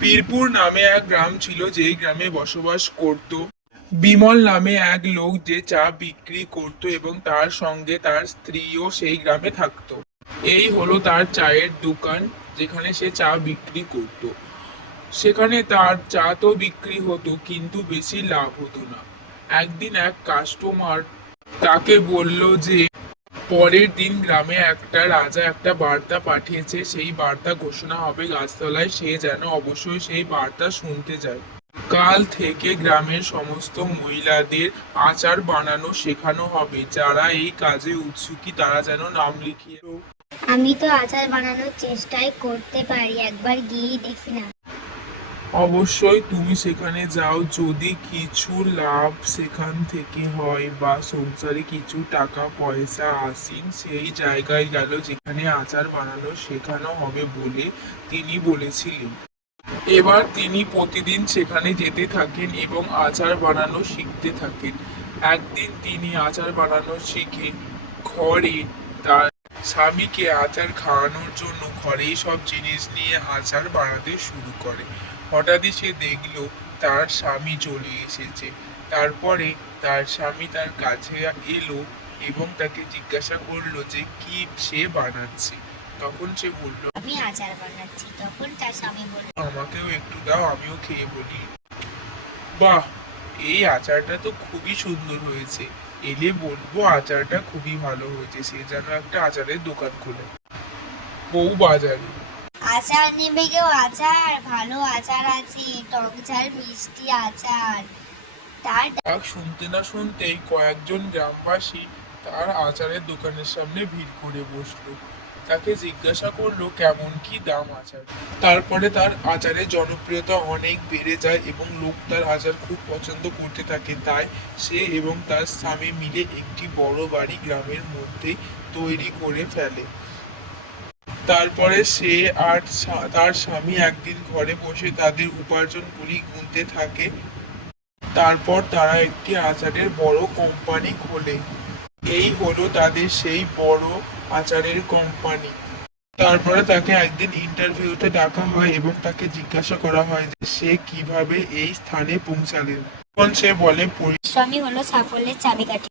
পীরপুর নামে এক গ্রাম ছিল, যেই গ্রামে বসবাস করত বিমল নামে এক লোক, যে চা বিক্রি করত এবং তার সঙ্গে তার স্ত্রীও সেই গ্রামে থাকতো। এই হলো তার চায়ের দোকান, যেখানে সে চা বিক্রি করত। সেখানে তার চা তো বিক্রি হতো, কিন্তু বেশি লাভ হতো না। একদিন এক কাস্টমার তাকে বলল যে পরের দিন গ্রামে একটা রাজা একটা বার্তা পাঠিয়েছে, সেই বার্তা ঘোষণা হবে গাছতলায়, সে যেন অবশ্যই সেই বার্তা শুনতে যায়। কাল থেকে গ্রামের সমস্ত মহিলাদের আচার বানানো শেখানো হবে। যারা এই কাজে উৎসুকী তারা যেন নাম লিখিয়ে। আমি তো আচার বানানোর চেষ্টাই করতে পারি, একবার গিয়ে দেখি না। অবশ্যই তুমি সেখানে যাও, যদি কিছু লাভ সেখান থেকে হয় বা সংসারে কিছু টাকা পয়সা আসেন, সেই জায়গায় গেল যেখানে আচার বানানো শেখানো হবে বলে তিনি বলেছিলেন। এবার তিনি প্রতিদিন সেখানে যেতে থাকেন এবং আচার বানানো শিখতে থাকেন। একদিন তিনি আচার বানানো শিখে ঘরে তার স্বামীকে আচার খাওয়ানোর জন্য ঘরেই সব জিনিস নিয়ে আচার বানাতে শুরু করে। হঠাৎই সে দেখলো তার স্বামী চলে এসেছে। তারপরে তার স্বামী তার কাছে এলো এবং তাকে জিজ্ঞাসা করলো যে কি সে বানাচ্ছে। তখন সে বলল, আমি আচার বানাচ্ছি। তখন তার স্বামী বলল, আমাকেও একটু দাও, আমিও খেয়ে বলি। বাহ, এই আচারটা তো খুবই সুন্দর হয়েছে। এলে বলবো আচারটা খুবই ভালো হয়েছে। সে যেন একটা আচারের দোকান খোলে বউ বাজারে। আচার নেবে কেউ? আচার, ভালো আচার আছে, টক ঝাল মিষ্টি আচার। তার ডাক শুনতে না শুনতেই কয়েকজন গ্রামবাসী তার আচারের দোকানের সামনে ভিড় করে বসলো। তাকে জিজ্ঞাসা করলো কেমন কি দাম আচার। তারপরে তার আচারের জনপ্রিয়তা অনেক বেড়ে যায় এবং লোক তার আচার খুব পছন্দ করতে থাকে। তাই সে এবং তার স্বামী মিলে একটি বড় বাড়ি গ্রামের মধ্যে তৈরি করে ফেলে। তারপরে সে আর তার স্বামী একদিন ঘরে বসে তাদের উপার্জনগুলি গুনতে থাকে। তারপর তারা একটি আচারের বড় কোম্পানি খোলে। এই হলো তাদের সেই বড় আচারের কোম্পানি। তারপরে তাকে একদিন ইন্টারভিউতে ডাকা হয় এবং তাকে জিজ্ঞাসা করা হয় যে সে কিভাবে এই স্থানে পৌঁছালেন। তখন সে বলে, পরিশ্রমই হলো সাফল্যের চাবিকাঠি।